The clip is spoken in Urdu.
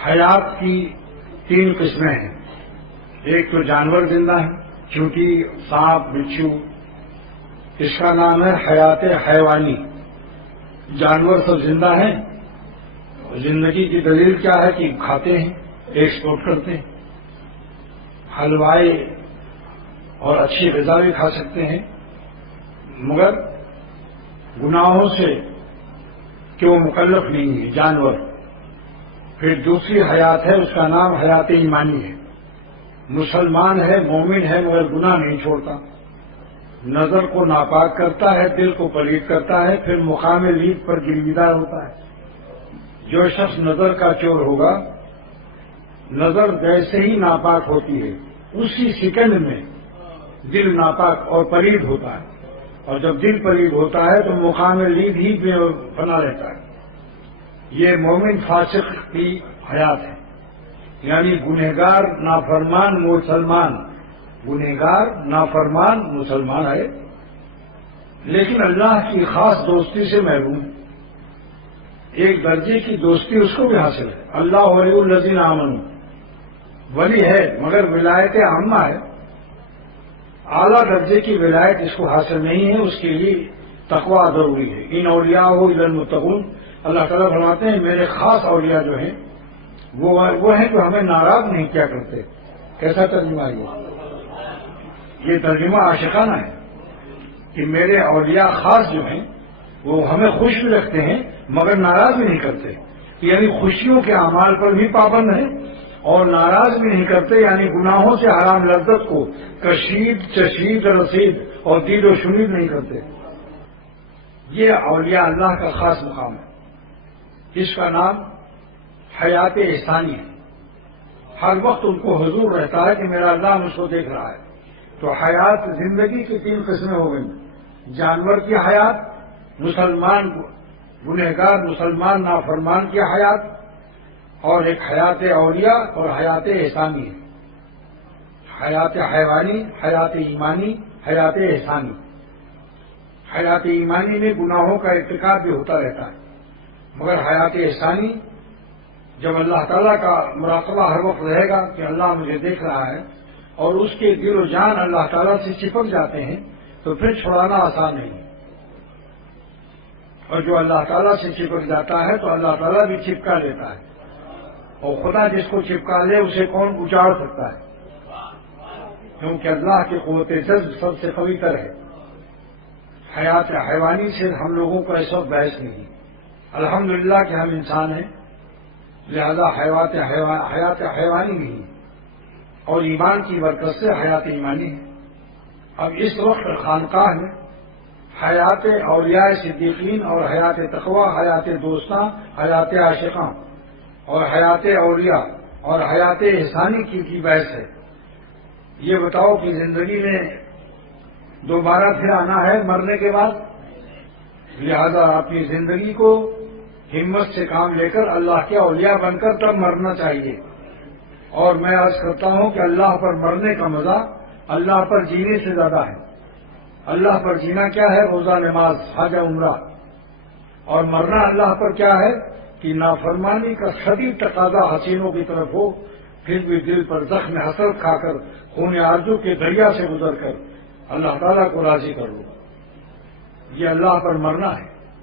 حیات کی 3 قسمیں ہیں. ایک تو جانور زندہ ہے، چونٹی، سانپ، بچھو، اس کا نام ہے حیات حیوانی. جانور سب زندہ ہیں. زندگی کی دلیل کیا ہے کہ کھاتے ہیں، ایکسپورٹ کرتے ہیں، حلوائے اور اچھی غذا بھی کھا سکتے ہیں، مگر گناہوں سے کہ وہ مکلف نہیں ہے جانور. پھر دوسری حیات ہے، اس کا نام حیات ایمانی ہے. مسلمان ہے، مومن ہے، مگر گناہ نہیں چھوڑتا. نظر کو ناپاک کرتا ہے، دل کو پلید کرتا ہے، پھر مقام لید پر گرویدار ہوتا ہے. جو شخص نظر کا چور ہوگا، نظر جیسے ہی ناپاک ہوتی ہے اسی سیکنڈ میں دل ناپاک اور پلید ہوتا ہے، اور جب دل پلید ہوتا ہے تو مقام لید ہی پہ بنا رہتا ہے. یہ مومن فاسق کی حیات ہے، یعنی گنہگار نافرمان مسلمان. گنہگار نافرمان مسلمان ہے لیکن اللہ کی خاص دوستی سے محروم. ایک درجے کی دوستی اس کو بھی حاصل ہے. اللہ ولی الذین آمنوا، ولی ہے مگر ولایت عامہ ہے. اعلیٰ درجے کی ولایت اس کو حاصل نہیں ہے، اس کے لیے تقویٰ ضروری ہے. ان اولیاء الا المتقون، اللہ تعالیٰ فرماتے ہیں میرے خاص اولیاء جو ہیں وہ ہیں جو ہمیں ناراض نہیں کیا کرتے. کیسا ترجمہ یہ ترجمہ عاشقانہ ہے کہ میرے اولیاء خاص جو ہیں وہ ہمیں خوش بھی رکھتے ہیں مگر ناراض بھی نہیں کرتے. یعنی خوشیوں کے اعمال پر بھی پابند ہیں اور ناراض بھی نہیں کرتے، یعنی گناہوں سے حرام لذت کو کشید چشید رسید اور دید و شنید نہیں کرتے. یہ اولیاء اللہ کا خاص مقام ہے. اس کا نام حیات احسانی ہے. ہر وقت ان کو حضور رہتا ہے کہ میرا اللہ مجھ کو دیکھ رہا ہے. تو حیات زندگی کی 3 قسمیں ہو گئیں. جانور کی حیات، مسلمان گنہگار مسلمان نافرمان کی حیات، اور ایک حیات اولیاء اور حیات احسانی ہے. حیات حیوانی، حیات ایمانی، حیات احسانی. حیات ایمانی میں گناہوں کا ارتکاب بھی ہوتا رہتا ہے، مگر حیات احسانی جب اللہ تعالیٰ کا مراقبہ ہر وقت رہے گا کہ اللہ مجھے دیکھ رہا ہے اور اس کے دل و جان اللہ تعالیٰ سے چپک جاتے ہیں تو پھر چھڑانا آسان نہیں. اور جو اللہ تعالیٰ سے چپک جاتا ہے تو اللہ تعالیٰ بھی چپکا لیتا ہے، اور خدا جس کو چپکا لے اسے کون اجاڑ سکتا ہے، کیونکہ اللہ کی قوت جذب سب سے قوی تر ہے. حیات حیوانی سے ہم لوگوں کا اس وقت بحث نہیں. الحمدللہ کہ ہم انسان ہیں، لہذا حیات حیوانی نہیں، اور ایمان کی برکت سے حیات ایمانی ہے. اب اس وقت خانقاہ میں حیات اولیاء صدیقین اور حیات تقویٰ، حیات دوستاں، حیات عاشقاں اور حیات اولیاء اور حیات احسانی کی بحث ہے. یہ بتاؤ کہ زندگی میں دوبارہ پھر آنا ہے مرنے کے بعد، لہذا اپنی زندگی کو ہمت سے کام لے کر اللہ کے اولیاء بن کر تب مرنا چاہیے. اور میں عرض کرتا ہوں کہ اللہ پر مرنے کا مزہ اللہ پر جینے سے زیادہ ہے. اللہ پر جینا کیا ہے؟ روزہ، نماز، حج، عمرہ. اور مرنا اللہ پر کیا ہے کہ نافرمانی کا شدید تقاضا حسینوں کی طرف ہو، پھر بھی دل پر زخم حسرت کھا کر خون آرزو کے دریا سے گزر کر اللہ تعالیٰ کو راضی کر لو. یہ اللہ پر مرنا ہے.